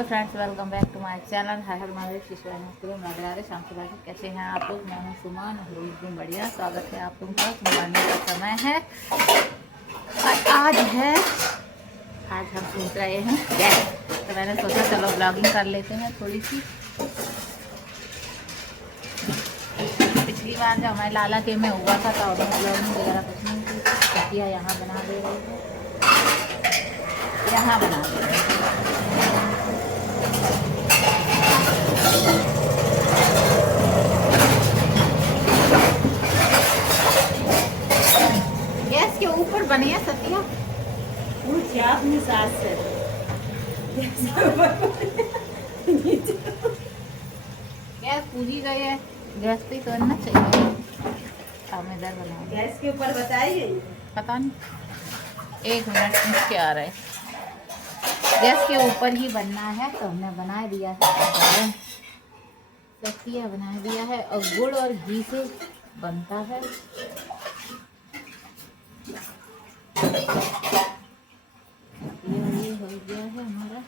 तो friends, welcome back to my channel. हर हर महादेव, शिशु राधे राधे। शाम के बाद कैसे हैं आप लोग? मैं हूं सुमन, एकदम बढ़िया। स्वागत है आप लोगों का। मॉर्निंग का समय है और आज हम सोच रहे हैं गैस, तो मैंने सोचा चलो ब्लॉगिंग कर लेते हैं थोड़ी सी। पिछली बार जब हमारे लाला के में हुआ था तो ब्लॉगिंग वगैरह कुछ नहीं की। यहाँ बना दे रहे हैं, यहाँ बना दे रहे हैं। गैस के ऊपर बनी है सतिया, अपनी सास से गैस पूजी गई है। गैस पे तो करना चाहिए। हम इधर बना गैस के ऊपर बताइए। पता नहीं, 1 मिनट इसके आ रहे। गैस के ऊपर ही बनना है तो हमने बना दिया है। सतिया बना दिया है और गुड़ और घी से बनता है। ये हो गया है हमारा।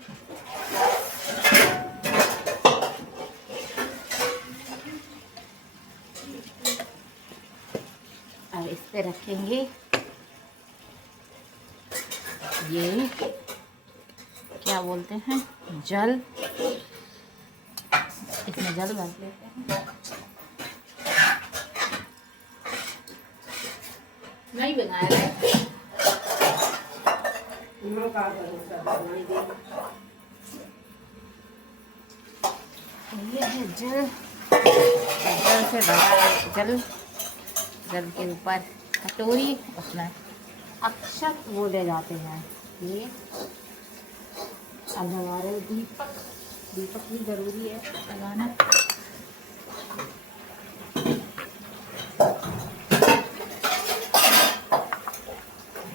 अब इस पे रखेंगे ये क्या बोलते हैं, जल। इसमें जल भर लेते हैं। नहीं बनाया ये है जल। जल से भरा जल। जल के ऊपर कटोरी, उसमें अक्षत बोले जाते हैं। ये अब लगा रहे दीपक। दीपक भी जरूरी है लगाना।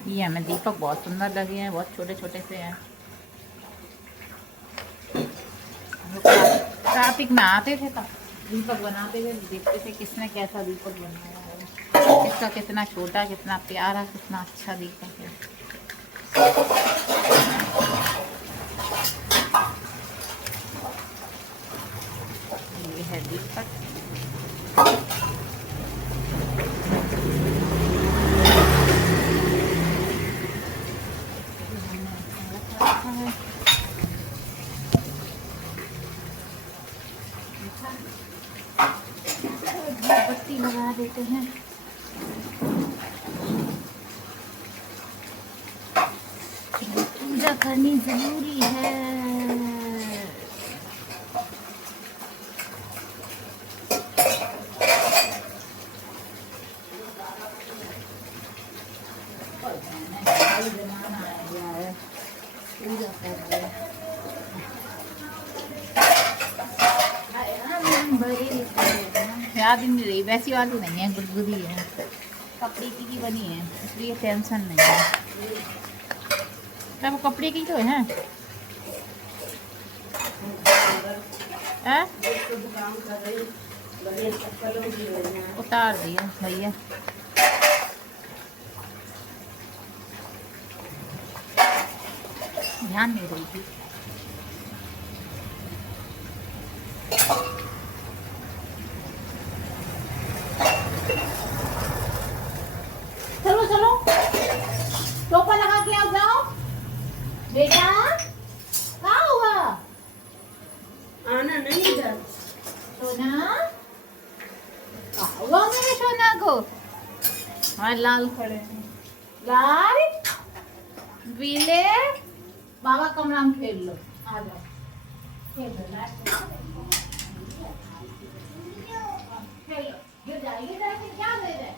ये हमें दीपक बहुत सुंदर लगे हैं, बहुत छोटे छोटे से हैं। कार्तिक में आते थे तब दीपक बनाते थे, देखते थे किसने कैसा दीपक बनाया है, किसका कितना छोटा, कितना प्यारा, कितना अच्छा दीपक है। ये है दीपक। बत्ती लगा देते हैं। पूजा करनी जरूरी है। पूजा कर याद ही नहीं रही, वैसी वाली नहीं है, गुदगुदी है, कपड़े की बनी है, इसलिए टेंशन नहीं है। क्या वो कपड़े की तो है? उतार दिया भैया। ध्यान नहीं रही थी। चलो चलो, टोपा लगा के आओ, जाओ बेटा। कहाँ हुआ? आना नहीं इधर। सोना कहाँ हुआ मेरे सोना को? हाँ, लाल खड़े हैं। लाल पीले। बाबा कमरा में खेल लो, आ जाओ खेल लो। गिर जाएगी, क्या दे रहे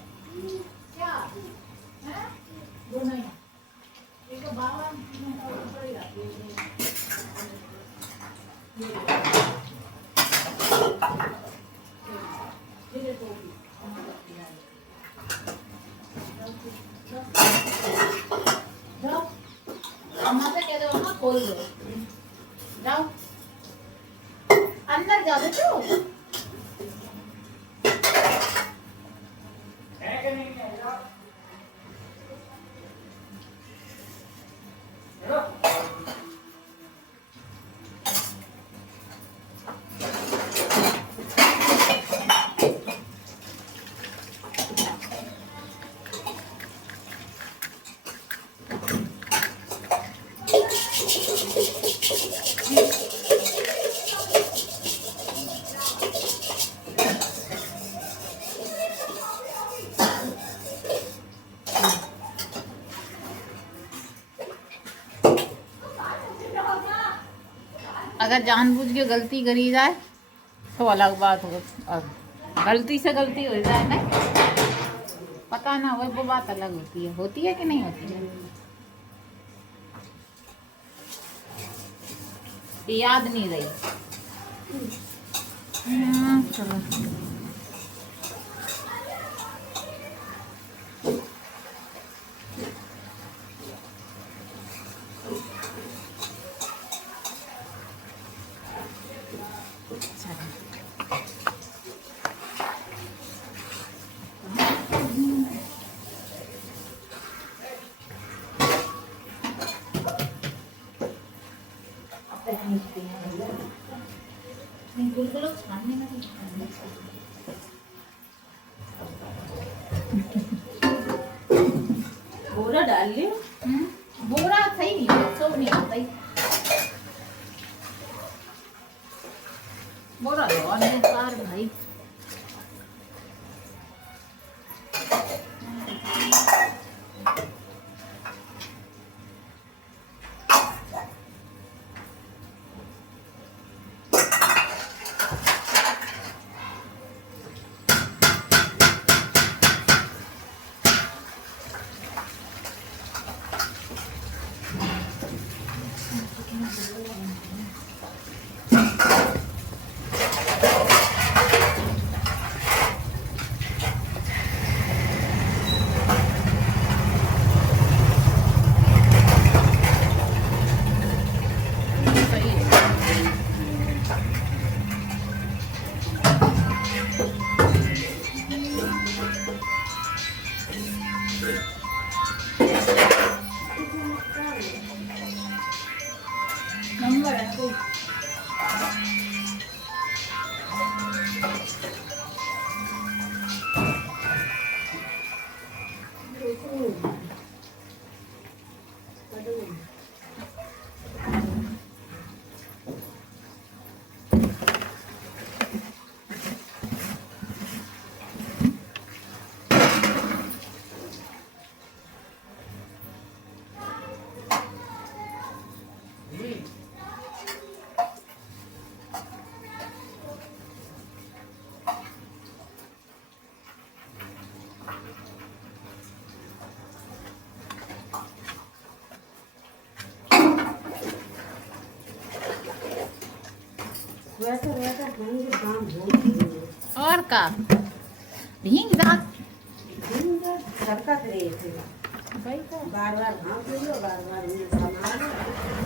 क्या है? दोनों ही देखो, बाबा ऊपर ही रखी है। जाओ, अम्मा से कह दो ना खोल दो। जाओ अंदर जाओ बेटो। अगर जानबूझ के गलती करी जाए तो अलग बात हो, और गलती से गलती हो जाए ना, पता ना हो, वो बात अलग होती है कि नहीं होती है। ये याद नहीं रही। चलो बिल्कुल छानने में बोरा डाल लियो। बोरा सही नहीं है, सब नहीं आता ही। बोरा दो बेकार भाई। और का भींग जात भाई को बार बार भाग लियो, बार बार इन्हें संभालो।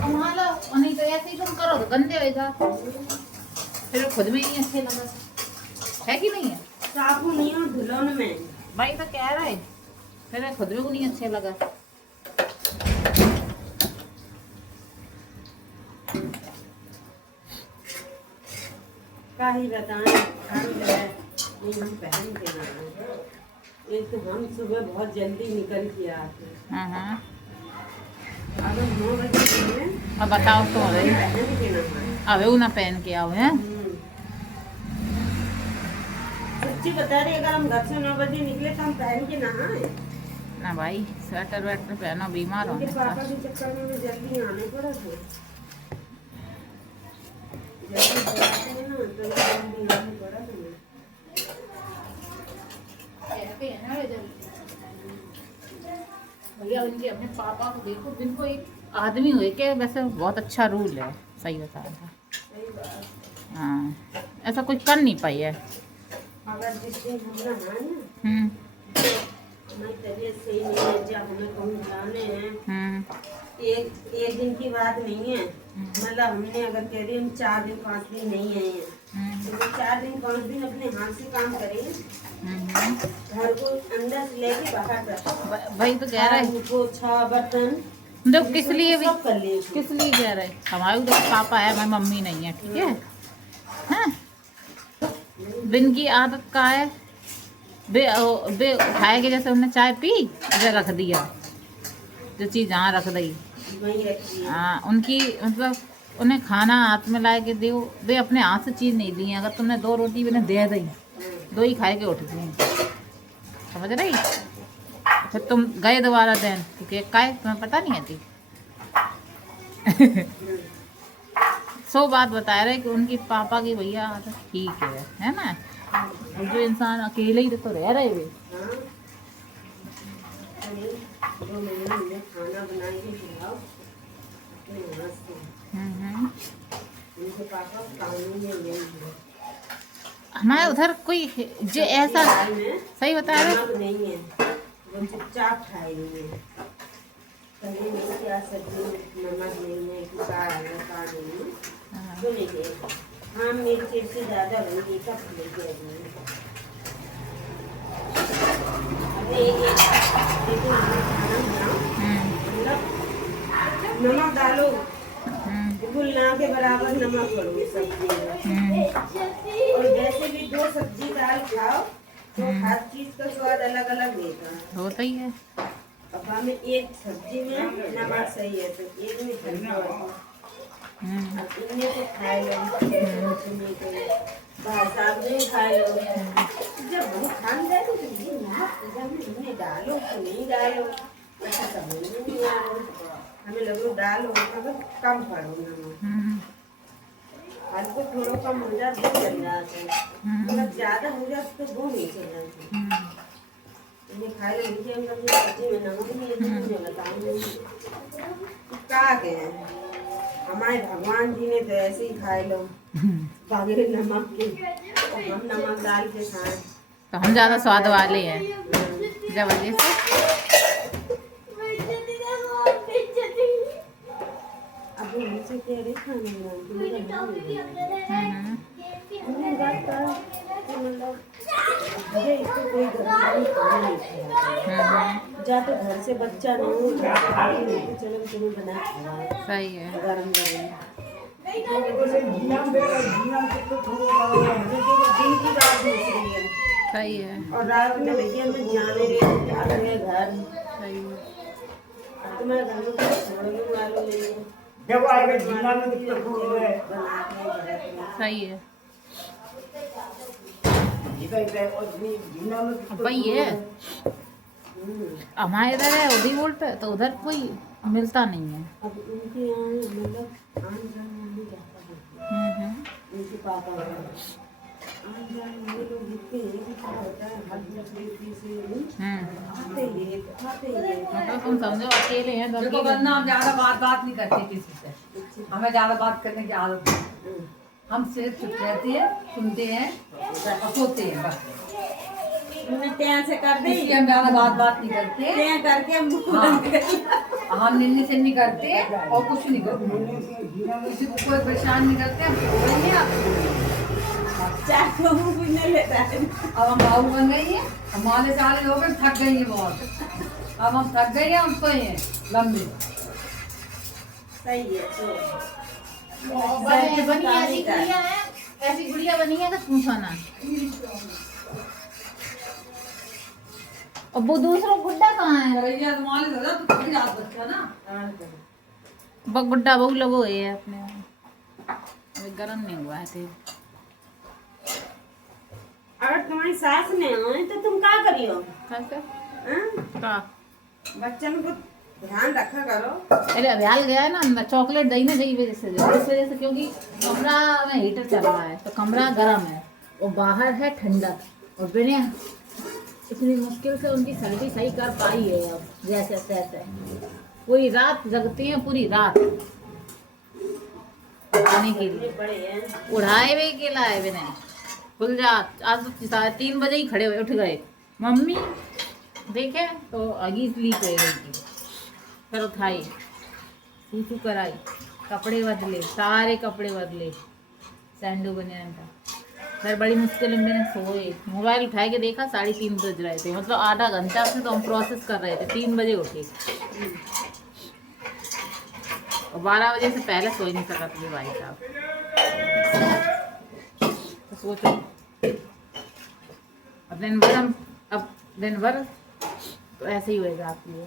संभालो, और नहीं तो ऐसे ही तुम करो तो गंदे हो जात, फिर खुद में ही अच्छे लगा है कि नहीं है। साबु नहीं हो धुलन में। भाई तो कह रहे फिर खुद में को नहीं अच्छे लगा। का ही बताएं, ठंड है, ये हम पहन के ना आए। एक तो हम सुबह बहुत जल्दी निकल के आते हैं। हाँ अगर 9 बजे निकले, अब बताओ तो पहन के ना आए। अब वो ना पहन के आओ हैं। सच्ची बता रही, अगर हम घर से 9 बजे निकले तो हम पहन के ना आए। ना भाई स्वेटर वेटर पहनो, बीमार उनके होने पापा का। के चक्कर में जल्दी आने पड़ा थे। जल्दी बुलाते हैं ना, तो जल्दी आने पड़ा था। भैया उनके अपने पापा को देखो, जिनको एक आदमी हुए के वैसे बहुत अच्छा रूल है, सही बता रहा। सही बात। हाँ, ऐसा कोई कर नहीं पाई है। अगर जिस दिन हम ना आए ना, हम्म हमारी तबीयत सही नहीं है, जब हमें कहीं जाने हैं, हम्म एक दिन की बात नहीं है। मतलब हमने अगर कह रही हम 4 दिन 5 दिन नहीं आए हैं, तो 4 दिन 5 दिन अपने हाथ से काम करें, घर को अंदर से लेके बाहर तक। भाई तो कह रहे पोछा बर्तन तो किस लिए भी, सब कर लिए। किस लिए कह रहे हमारे तो पापा है, हमारी मम्मी नहीं है, ठीक है। हाँ, बिन की आदत का है, बे उठाए के जैसे उन्हें चाय पी उसे रख दिया, जो चीज़ जहाँ रख दी। वही रखी है। हाँ, उनकी मतलब उन्हें खाना हाथ में ला के दो, वे अपने हाथ से चीज़ नहीं दी। अगर तुमने 2 रोटी मैंने दे दी, 2 ही खाए के उठ गई, समझ रही। फिर तुम गए दोबारा देन, क्योंकि काय तुम्हें पता नहीं है थी। सो बात बता रहे कि उनकी पापा की भैया ठीक है ना। और जो इंसान अकेले ही तो रह रहे वे। खाना बना के खिलाओ अपने हाथ से। उनके पापा कानून में यही है। हमारे उधर कोई जो ऐसा सही बता रहे नहीं है, वो चुपचाप खाएंगे। कहीं नहीं क्या सब्जी नमक नहीं है कि का है का नहीं है, तो नहीं है। हाँ मिर्ची से ज़्यादा बनी कब लेके आएंगे। नमक डालो, बिल्कुल ना के बराबर नमक करो सब्जी में। और जैसे भी 2 सब्जी दाल खाओ तो हर चीज का स्वाद अलग अलग देता है, होता ही है। अब हमें एक सब्जी में नमक सही है तो एक में अब इनमें तो खाए लो, भाई साहब नहीं खाए लो। जब हम खान जाए तो ये नमक इनमें डालो तो नहीं डालो, ऐसा समझ नहीं आ रहा। हमें लगो डालो मगर कम करो नमक, हल्को थोड़ा कम हो जाए तो चल जाता है, मतलब ज़्यादा हो जाए तो वो नहीं चल जाता। इन्हें खाए लो नीचे हम कभी सब्जी में नमक नहीं है तो मुझे बताऊंगी क्या के हमारे भगवान जी ने तो ऐसे ही खाए लो बगैर नमक के, तो हम नमक डाल के खाएं तो हम ज़्यादा स्वाद वाले हैं जबरदस्त। अब हमसे कह रहे खाने जा तो घर से बच्चा नहीं हो तो चलो तुम्हें बना सही है। गरम गरम सही है। और रात में भैया में जाने रहे घर सही है। तुम्हारे घर में छोड़ने वालों नहीं है, जब आएगा जीना में तो बना के सही है। जीना वही है हमारे इधर है उदयपुर पे, तो उधर कोई मिलता नहीं है। अब उनके यहाँ मतलब आम जान नहीं जाता है, उनके पापा आम जान वाले लोग दिखते हैं कि क्या होता है हर दूसरे से आते ही मतलब तुम समझो अकेले हैं तो देखो वरना हम ज्यादा बात नहीं करते किसी से, हमें ज्यादा बात करने की आदत नहीं। हम सिर्फ चुप रहते हैं, सुनते हैं और सोते हैं बस। से कर दे इसलिए हम ज्यादा बात नहीं करते, करके हम निन्नी से नहीं करते और कुछ नहीं करते, किसी को कोई परेशान नहीं करते। हम बोलेंगे चार लोगों को नहीं लेता है। अब हम बाबू बन गई हैं, हमारे सारे लोग थक गई हैं बहुत। अब हम थक गए हैं, हम सोए हैं लंबे। सही है तो बनी ऐसी गुड़िया है, ऐसी गुड़िया बनी है तो पूछो ना। और वो दूसरा गुड्डा कहाँ है? भैया तुम्हारे दादा तो थोड़ी रात बच्चा ना, वो गुड्डा बहु लगो है अपने अभी गर्म नहीं हुआ है तेल। अगर तुम्हारी सास ने आए तो तुम क्या करियो? कैसे? हाँ? का? बच्चन को ध्यान रखा करो। अरे अभ्याल गया है ना, चॉकलेट दही ना दही वजह से, इस वजह से क्योंकि कमरा में हीटर चल रहा है तो कमरा गर्म है और बाहर है ठंडा, और बिना इतनी मुश्किल से उनकी सर्दी सही कर पाई है। अब जैसे तैसे पूरी रात जगती हैं, पूरी रात खाने के लिए उड़ाए हुए के लाए बिना खुल जा। आज तो 3:30 बजे ही खड़े हुए उठ गए, मम्मी देखे तो अगी लीक हो गई थी, फिर उठाई सूसू कराई, कपड़े बदले, सारे कपड़े बदले, सैंडो बनियान था। फिर बड़ी मुश्किल में मैंने सोए, मोबाइल उठा के देखा 3:30 बज रहे थे, मतलब आधा घंटा से तो हम प्रोसेस कर रहे थे। 3 बजे उठे और 12 बजे से पहले सो ही नहीं सका थे भाई साहब। तो सोचो अब दिन भर हम, अब दिन भर तो ऐसे ही होएगा आपके लिए।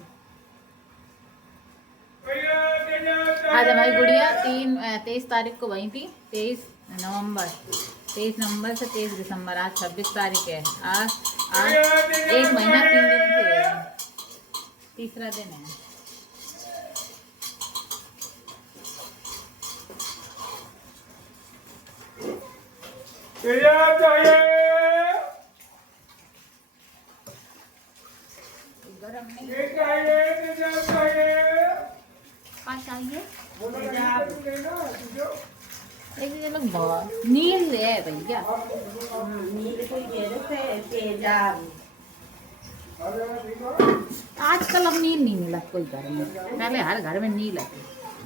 आज हमारी गुड़िया 23 तारीख को वही थी। 23 नवंबर से 23 दिसंबर, आज 26 तारीख है। आज 1 महीना 3 दिन की हुई है, तीसरा दिन है। गरम नहीं चाहिए। एक लोग बहुत नील है भैया, नील कोई कह रहे थे तेजाब। आजकल अब नील नहीं मिला कोई घर में, पहले हर घर में नील है।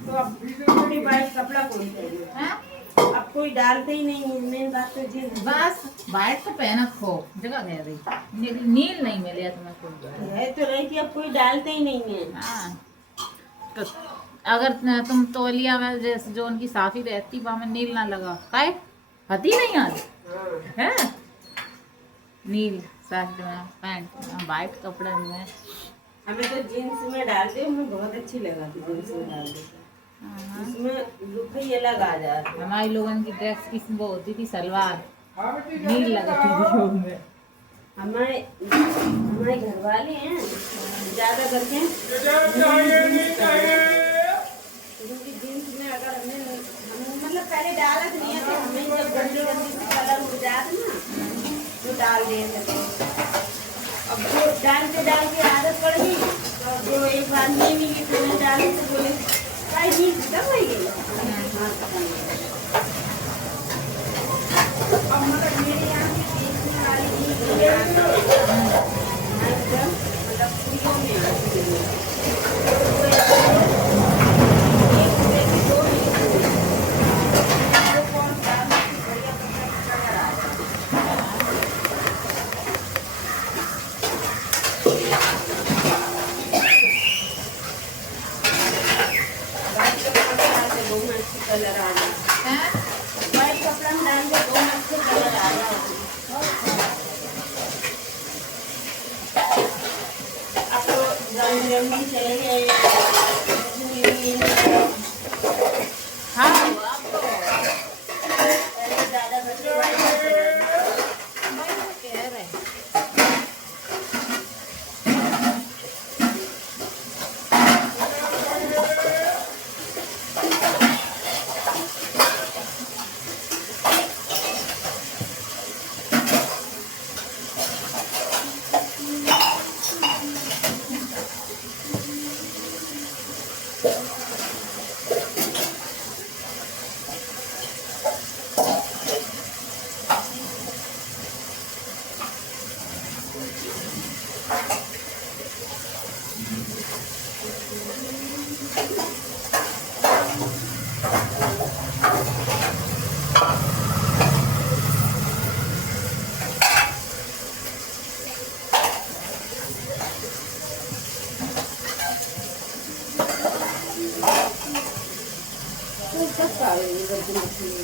तो अब थोड़ी वाइट कपड़ा कोई पहने, हैं? अब कोई डालते ही नहीं है। मेन बात तो जींस बस वाइट तो पहना खो जगह गया रही, नील नहीं मिले तुम्हें कोई। है तो रही थी, अब कोई डालते ही नहीं है। हाँ, तो अगर तुम तौलिया में जैसे जो उनकी साफी रहती वहाँ में नील ना लगा काहे हती नहीं आज हाँ। है। नील शर्ट में पैंट वाइट कपड़े में। हमें तो जीन्स में डालते, हमें बहुत अच्छी लगा थी जीन्स में डालते, हाँ। उसमें लुक ही अलग आ जाता। हमारी लोगों की ड्रेस की वो होती थी सलवार, नील लगाती थी उनमें। हमारे घर वाले हैं ज्यादा करके क्योंकि जीन्स में अगर हम मतलब पहले डाला तो नहीं है, हमें जब गंदी गंदी से कलर उड़ जाता ना तो डाल देते। अब जो डाल के आदत पड़ गई, तो जो एक बार नहीं मिली तो नहीं डाली तो बोले भाई जीन्स कब हो गई। अब मतलब मेरे यहाँ की बेचने वाली जीन्स मतलब फ्रीओं में आती है। कलर आ जाए, वाइट कपड़ा में डाल के 2 मिनट से कलर आ जाए। अब तो रंग चले गए। हाँ पहले ज्यादा बच्चे वाइट कह रहे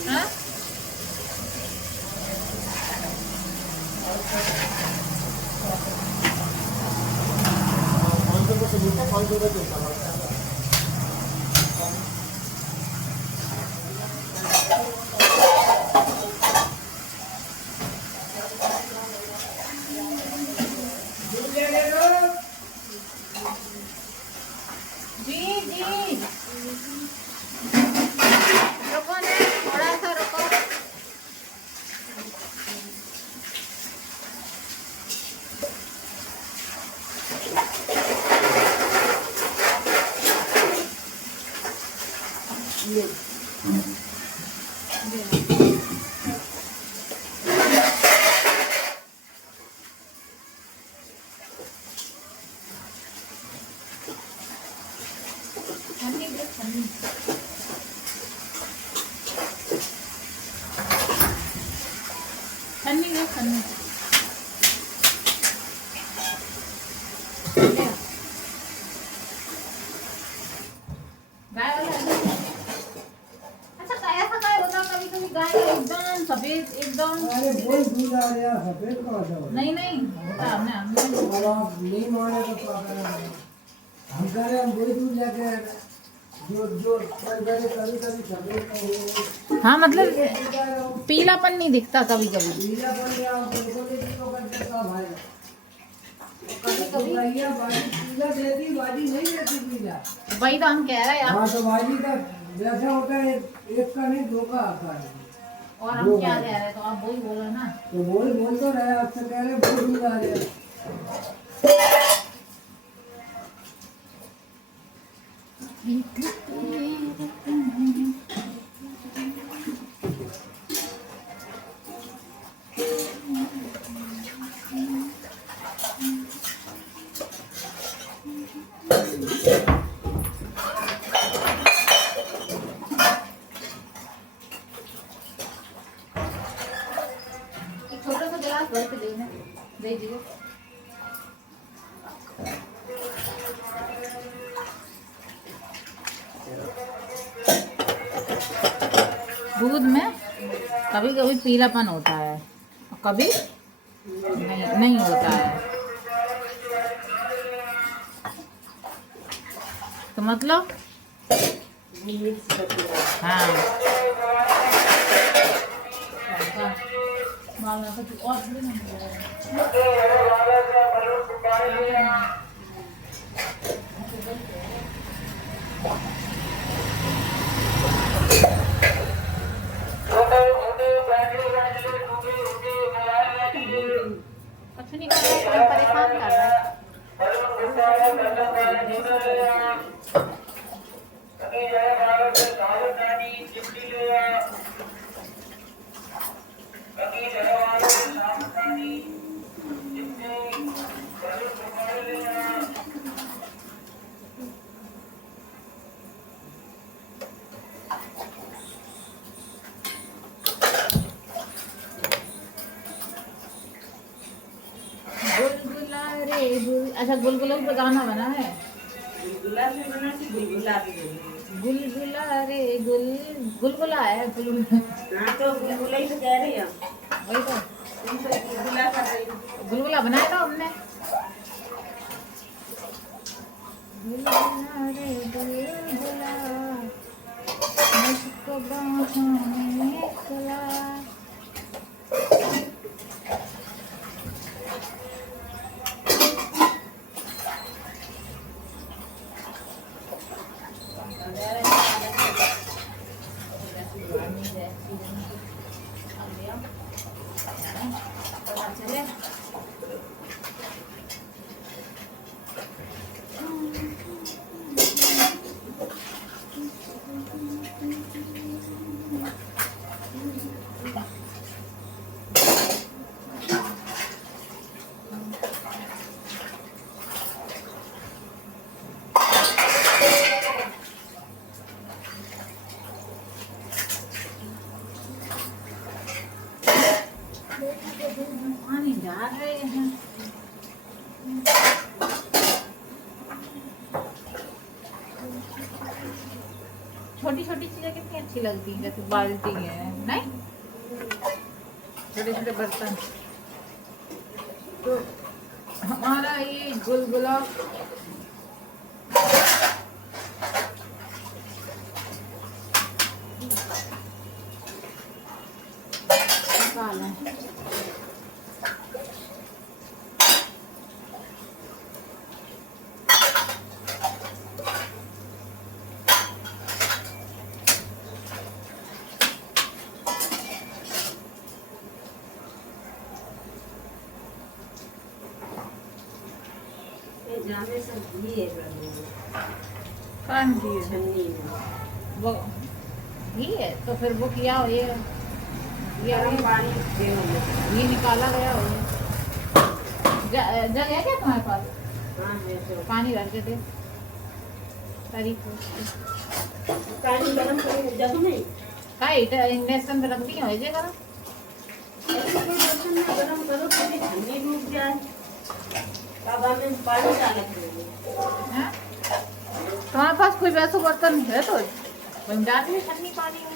हाँ? जी रुको ना, थोड़ा सा रुको। ठंडी है ठंडी। गाय वाला अच्छा ऐसा गाय होता कभी कभी गाय एकदम सफेद एकदम। अरे वही दूध आ गया सफेद का नहीं होता हमने नहीं माने तो हम कह रहे हम वही दूध लेके जो जो कभी कभी सफेद हाँ मतलब पीलापन नहीं दिखता कभी कभी। पीला पड़ गया बिल्कुल ही तो करके सब है कभी कभी भैया बाजी पीला देती बाजी नहीं देती पीला। वही तो हम कह रहे हैं यार। हाँ तो बाजी का जैसा होता है एक का नहीं दो का आता है। और हम क्या कह रहे हैं तो आप वही बोलो ना। तो बोल तो रहे आपसे कह रहे बोल भी आ रहे एक छोटा सा गिलास भर के देना दे दीजिए। दूध में कभी कभी पीलापन होता है और कभी नहीं होता है। तो मतलब मिक्स करके हाँ कुछ नहीं कर रहा, परेशान कर रहा है। गुलगुला रे गुल, अच्छा गुलगुला पे गाना बना है। गुलाब भी बना के गुलगुला भी बना। गुलगुला रे गुल, गुलगुला है गुलगुला। हाँ तो गुलगुला ही तो कह रही है। वही तो तुम तो गुलगुला कर रही हो। गुलगुला बनाया था हमने। गुलगुला रे गुलगुला मुझको बाहों में खुला। पानी डाल रहे हैं। छोटी छोटी चीजें कितनी अच्छी लगती हैं, जैसे बाल्टी है नहीं, छोटे छोटे बर्तन। तो हमारा ये गुलगुला निकाला है। ये जामे से घी है प्रभु। कौन घी है? छन्नी में। वो घी है तो फिर वो किया हो ये गरम पानी दे होने। घी निकाला गया हो ये। जग है क्या तुम्हारे पास? हाँ है तो। पानी रख देते तरीके पानी गरम करो जग में। काइट इंडक्शन पे रख दी हो जे करो। ऐसे कोई बर्तन में गरम करो तो भी छन्नी डूब जाए। तब हमें पानी डाला करेंगे। हैं? तुम्हारे पास कोई वैसा बर्तन है तो तुम डाल दो ठंडी पानी में।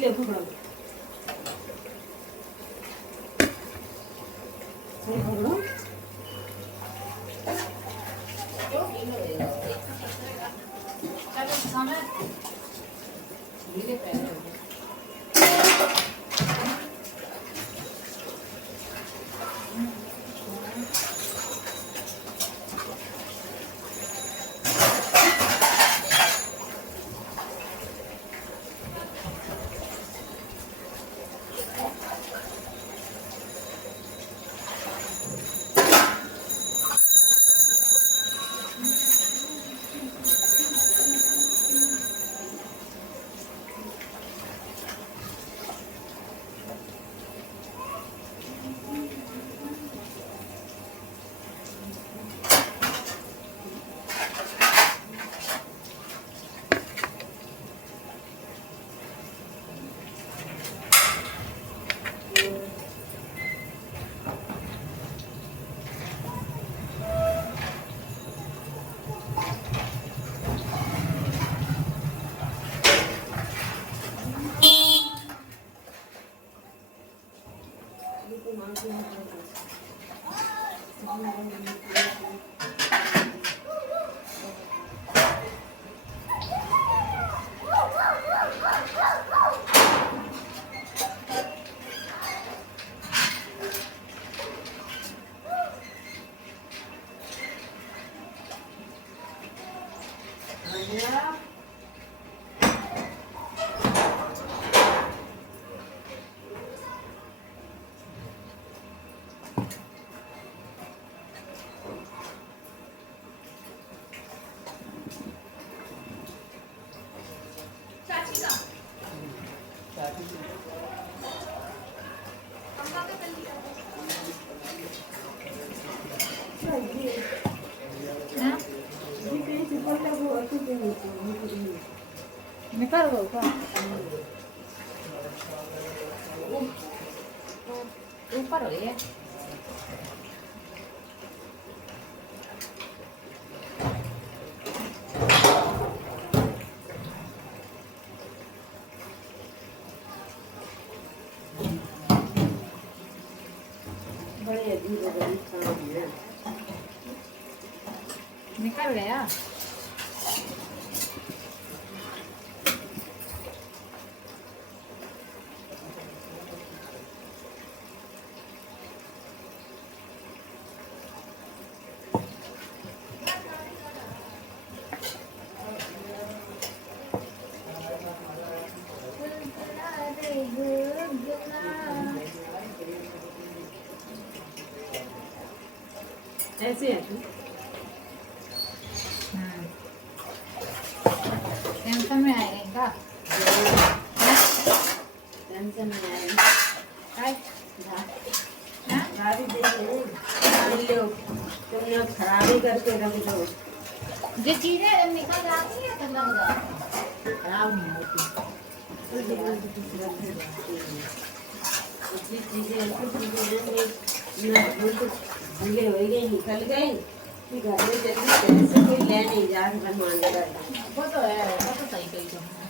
ले पकड़ो पकड़ो चलो समय धीरे पैर निकल गो का ऊपर हो गया बड़े अजीब अजीब काम है निकल गया ऐसे है टेंशन में आएगा का टेंशन में आए काय गाड़ी दे लो तुमने अब खराबी करके रख दो जो चीजें निकल जाती है तो लग जाती खराब नहीं होती चीजें ऐसी चीजें हैं भूले हो गए निकल गए कि घर में चली कैसे कोई ले नहीं जा बनवाने का वो तो है वो तो सही कही तुमने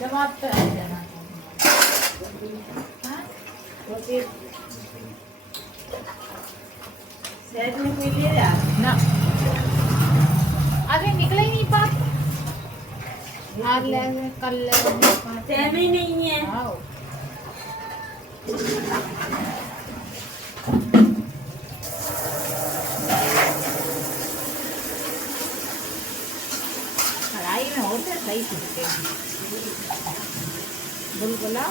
जवाब तो है देना हाँ तो फिर शहर में कोई ले जा ना अभी निकले ही नहीं पास आज ले कल ले टाइम ही नहीं है आओ कढ़ाई में होते सही सीखते बुलबुला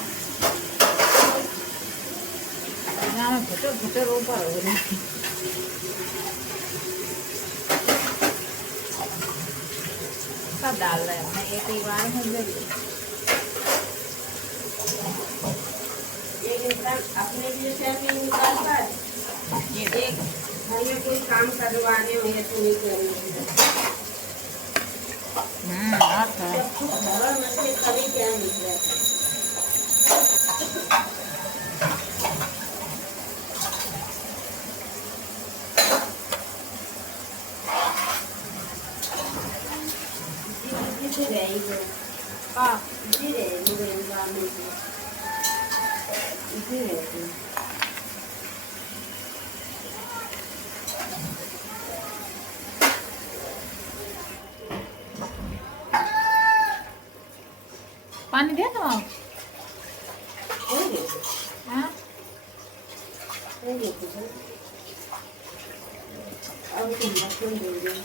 में फुटे फुटे ऊपर हो रही सब डाल रहे हैं एक ही बार में एक इंसान अपने लिए टाइम नहीं निकाल पाए एक घर में कोई काम करवाने हो या तो नहीं करने और क्या जब खुद घर में से कभी क्या निकला ऐसे ही रहते हैं। पानी दे दो आप। हो गए? हाँ? हो गए तो सर। अब तुम लहसुन देंगे।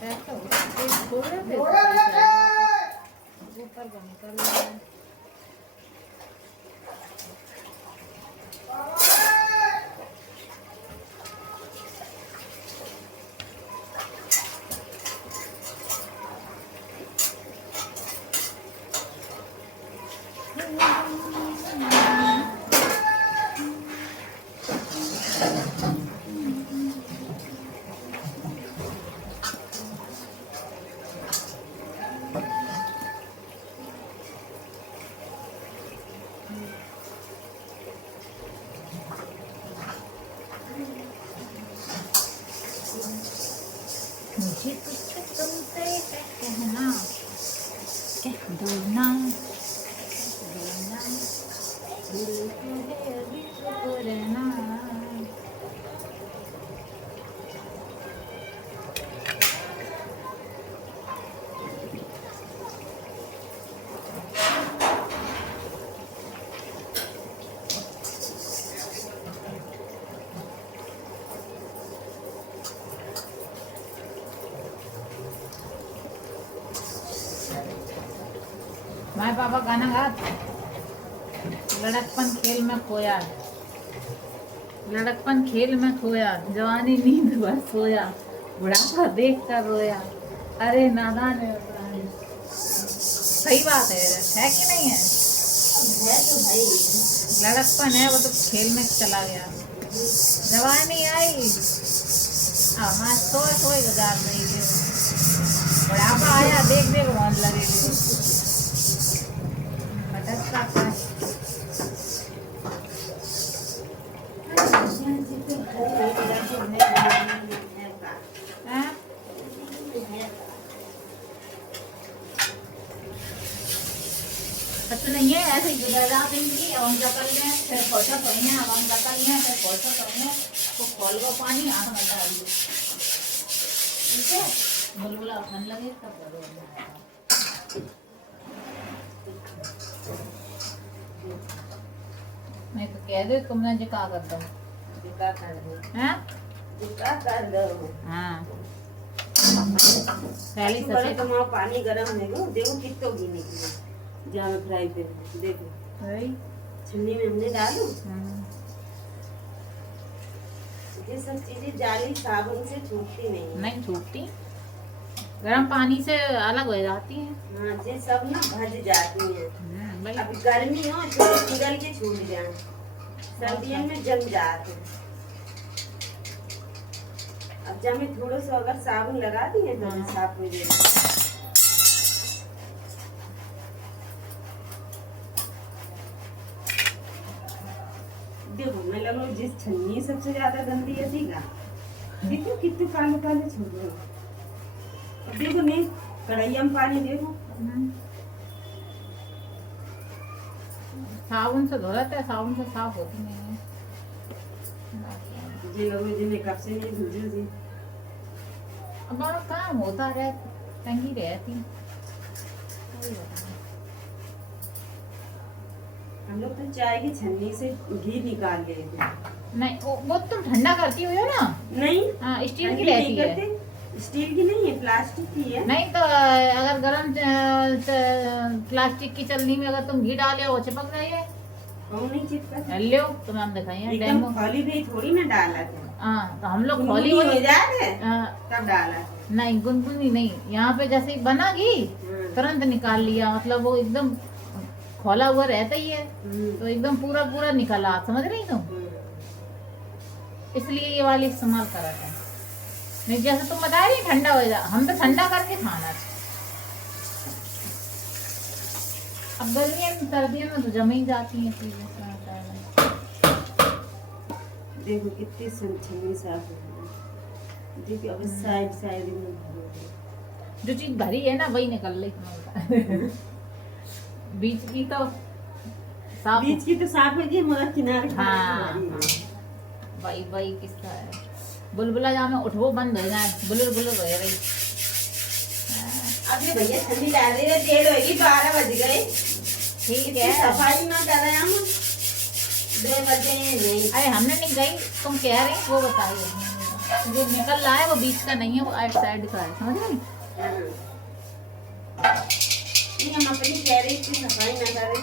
ऐसा हो, थोड़े से ऊपर का निकल रहा है। मुझे कुछ तुमसे है कहना, कह दो ना, दिल है अभी तो रहना। माए पापा गाना गा। लड़कपन खेल में खोया, लड़कपन खेल में खोया, जवानी नींद भर सोया, बुढ़ापा देख कर रोया, अरे नादान है पुरानी। सही बात है कि नहीं है? है तो भाई। लड़कपन है वो तो खेल में चला गया, जवानी आई मैं सोए गुजार रही थी, बुढ़ापा आया देख देख मौज लगे थी। भटकता था। हाँ? तो नहीं है ऐसे ही गुजर जाते हैं। हम कर लें फिर फोटो करेंगे, हम कर लें फिर फोटो करेंगे, तो खोल को पानी आँख में डाल दो, ठीक है? बुलबुला उठने लगे तब करो। मैं तो कह दे तुमने जो का कर दो, जिका कर दो, हैं? जिका कर दो। हाँ पहले बड़ा सबसे तुम्हारा पानी गरम है वो, देखो कितो भी निकले जहाँ में फ्राई पैन देखो वही। छन्नी में हमने डालू। हम्म। ये सब चीजें जाली साबुन से छूटती नहीं है। नहीं छूटती, गर्म पानी से अलग हो जाती है। हाँ ये सब ना भज जाती हैं। भाई अब गर्मी हो तो पिघल के छूट जाए, सर्दियों में जम जाते। अब जब मैं थोड़ा सा अगर साबुन लगा दी है तो साफ हो जाएगा। देखो मैं लग रहा जिस छन्नी सबसे ज्यादा गंदी है थीगा, देखो कितने काले काले छूट रहे। अब देखो नहीं कढ़ाइया में पानी देखो, साबुन से धो लेते हैं, साबुन से साफ होती नहीं है। ये लोग जिन्हें कब से नहीं धुली थी। अब और काम होता रहे, तंगी रहती। हम लोग तो चाय की छन्नी से घी निकाल लेते हैं। नहीं वो तुम ठंडा करती हो ना? नहीं हाँ स्टील की ठंडी रहती नहीं है। करते, स्टील की नहीं है, प्लास्टिक की है। नहीं तो अगर गरम प्लास्टिक की चलनी में अगर तुम घी डाले वो चिपक जाइए। वो नहीं चिपका, लो तुम दिखाइए एकदम डेमो। खोली भी थोड़ी ना डाला था। हाँ तो हम लोग गुनगुनी खोली हो जाए हाँ, तब डाला। नहीं गुनगुनी नहीं, यहाँ पे जैसे ही बना घी तुरंत निकाल लिया, मतलब वो एकदम खोला हुआ रहता ही है तो एकदम पूरा पूरा निकला, समझ रही तुम? इसलिए ये वाली इस्तेमाल करा था। नहीं जैसे तुम बता रही ठंडा हो जाए, हम तो ठंडा करके खाना। अब गर्मियों में सर्दियों में तो जम ही जाती हैं चीजें। देखो कितनी छन्नी साफ है। देखिए अब साइड साइड में भरो। जो चीज भरी है ना वही निकल रही बीच की तो साफ। बीच की तो साफ है जी, मगर किनारे हाँ वही वही किस्सा है। बुलबुला जहाँ में उठवो बंद हो जाए, बुलर बुलर हो रही। अभी भैया ठंडी डाल रही है, देर होगी 12 बज गए। ठीक है सफाई ना कर रहे हम 2 बजे नहीं। अरे हमने नहीं गई, तुम कह रही वो बताइए। जो निकल रहा है वो बीच का नहीं है, वो आउट साइड का है, समझ रही? नहीं हम अपनी कह रही थी सफाई ना करें।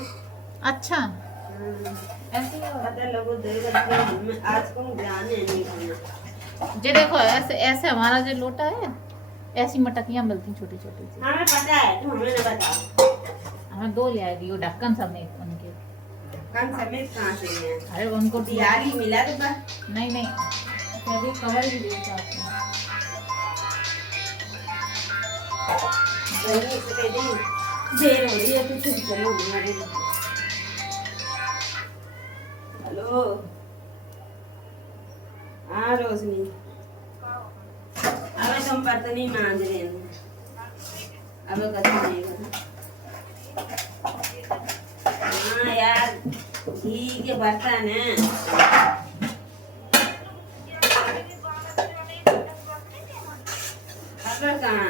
अच्छा ऐसे ही हो। पता लगो 2 बजे में आज को ध्यान है नहीं करना। जे देखो ऐसे ऐसे हमारा जो लोटा है ऐसी मटकियां मिलती छोटी छोटी सी। हमें पता है, तुम हमें ना बताओ। हमें 2 ले आई थी, वो ढक्कन समेत उनके। कम समेत कहाँ से है? अरे उनको दियारी मिला तो बस। नहीं नहीं अभी कवर भी दिया था आपने। वही से कह दी देर हो रही है तो तुम चलो हमारे। हेलो हाँ रोशनी, अब तुम बर्तन नहीं मांज रहे हैं। अब कभी नहीं करना। हाँ यार घी के बर्तन है। खबर कहाँ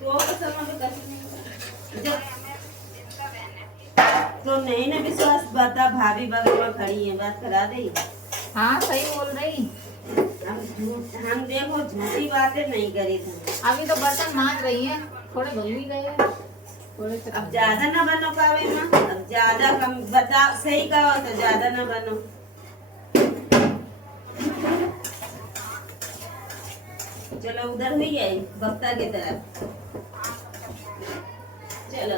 तो समय पे कैसे नहीं जब तो नहीं ना विश्वास बता। भाभी बगल में खड़ी है, बात करा दे। हाँ सही बोल रही। हम देखो झूठी बातें नहीं करी थे। अभी तो बर्तन मांज रही है, थोड़े धुल भी गए हैं, थोड़े से अब ज्यादा ना बनो कावे में, अब ज्यादा कम बता। सही कहो तो ज्यादा ना बनो। चलो उधर हुई है बक्ता की तरफ। चलो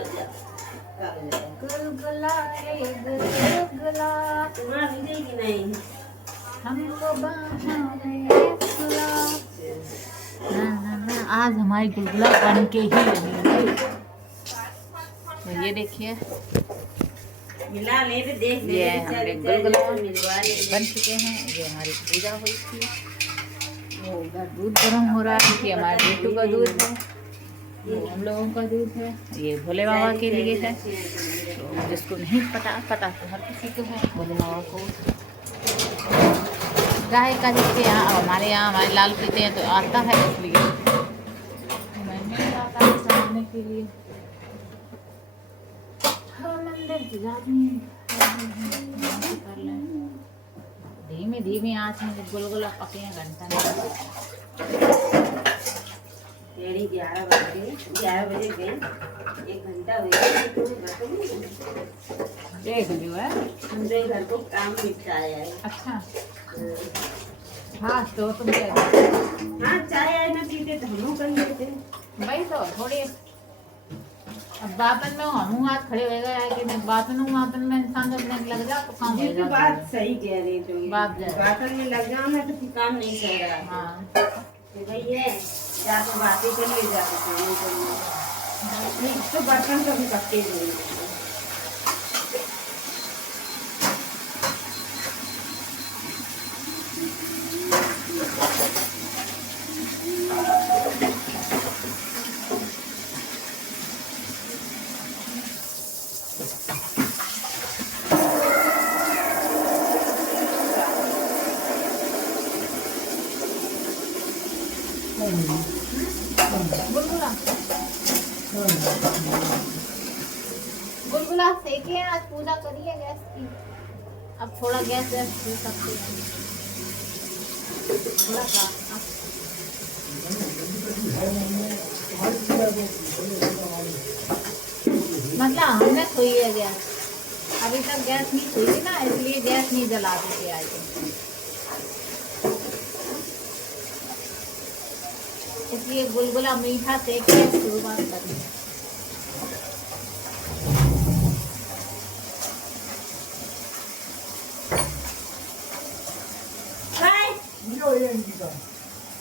गुलगुला रे गुलगुला तुम्हारा मिलेगी नहीं। हमको बहाने सुला। ना ना ना आज हमारी गुलगुला बन के ही लगेगी। तो ये देखिए मिला ले तो देख ले। ये हमारे गुलगुला मिलवा ले। बन चुके हैं। ये हमारी पूजा हुई थी, वो उधर दूध गर्म हो रहा है। ये हमारे बेटू का दूध है, वो हम लोगों का दूध है। ये भोले बाबा के लिए है, तो जिसको नहीं पता पता तो हर किसी को है। भोले बाबा को गाय का जिसके यहाँ, अब हमारे यहाँ हमारे लाल पीते हैं तो आता है, इसलिए मैंने आता है समझने के लिए। मंदिर कर लें धीमे धीमे आँच में गुलगुला पके हैं घंटा में। 11 बजे गए, 1 घंटा हो गया। देख लियो है। हमने घर को काम निपटाया है। अच्छा हाँ तो तुम कह दो। हाँ चाय आए ना पीते तो हम कर लेते। भाई तो थोड़ी अब बातन में हम आज खड़े हो गए कि नहीं, बातन में इंसान जब नहीं लग जा तो काम हो ये तो जाता बात है। सही कह रही तुम। बातन में लग जाओ ना तो फिर काम नहीं कर रहा। हाँ तो भाई है जाके बातें कर ले, जाके काम कर ले। तो बर्तन कभी पक्के नहीं। गुलगुला गुलगुला सेके हैं, आज पूजा करिए गैस की। अब थोड़ा गैस वैस छू सकते हैं थोड़ा सा। मतलब हमने छुई है गैस, अभी तक गैस नहीं छुई थी ना, इसलिए गैस नहीं जलाते थे आज। इसलिए गुलगुला मीठा सेक के शुरुआत करें।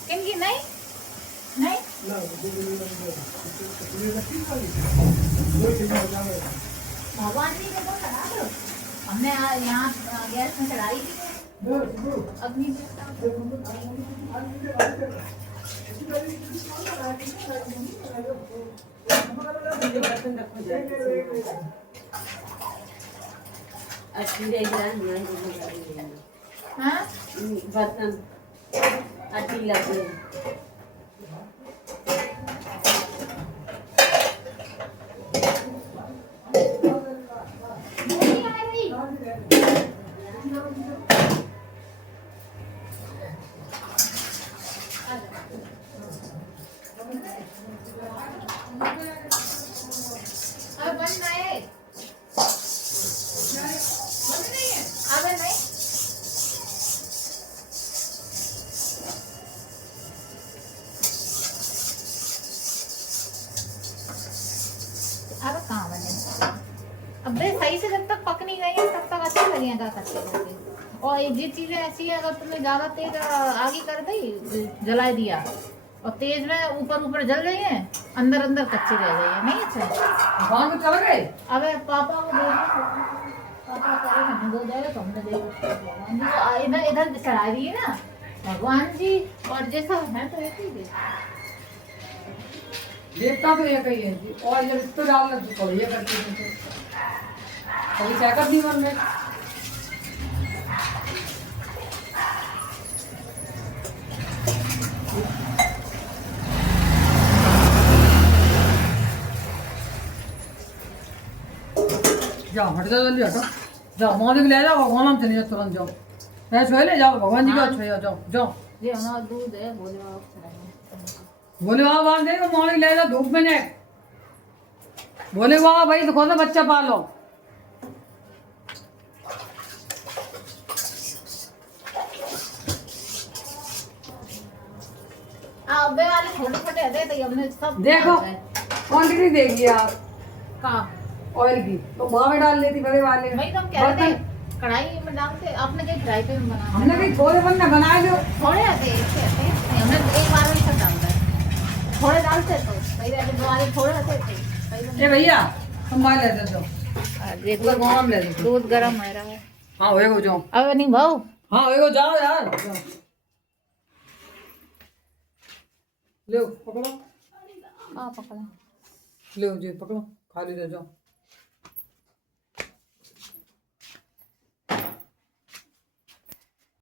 किनकी नहीं नहीं भगवान जी को तो करा दो। हमने यहाँ गैस में चढ़ाई थी अग्नि बर्तन रखो जाके अटीले हाँ बर्तन अटीला अब बंद नहीं है बंद नहीं है अब नहीं अब कहाँ बने अबे सही से जब तक पक नहीं गई है तब तक अच्छे लगेगा कच्चे होके और ये चीजें ऐसी है अगर तुमने ज्यादा तेज आगे कर दी जला दिया और तेज में ऊपर ऊपर जल रही है अंदर अंदर कच्चे रह गई है नहीं अच्छा भगवान को चल गए अबे पापा को दे पापा करे हम दो जाएगा तो हमने दे भगवान जी को इधर इधर चढ़ा दी है ना भगवान जी और जैसा है तो एक ही दे देवता तो एक ही है जी और जब इसको डालना तो कभी ये करते हैं तो कभी चेकअप नहीं बन रहे जाओ हट जाओ जल्दी हटो जाओ मौलिक ले जाओ भगवान हम चले जाओ तुरंत जाओ मैं छोड़ ले जाओ भगवान जी का छोड़ जाओ जाओ ये हमारा दूध है बोले आप चढ़ाइए बोले बाबा बांध दे मौलिक ले जाओ धूप में ने बोले बाबा भाई तो कौन सा बच्चा पालो अबे वाले छोटे छोटे हटे तो हमने सब देखो क्वांटिटी देखिए आप कहाँ ऑयल की तो माँ में डाल लेती बड़े वाले भाई तुम कह रहे थे कढ़ाई में डालते आपने कहीं फ्राई पैन बना हमने भी थोड़े बंदा बनाए जो थोड़े आते हमने एक बार में सब डालता है थोड़े डालते तो कई रहते दो वाले थोड़े रहते थे ए भैया संभाल लेते जाओ देखो गरम ले दो दूध गर्म हो रहा है हाँ होएगो जाओ अब नहीं भाव हाँ होएगो जाओ यार जाओ। लो पकड़ो हाँ पकड़ा लो जी पकड़ो खाली दे जाओ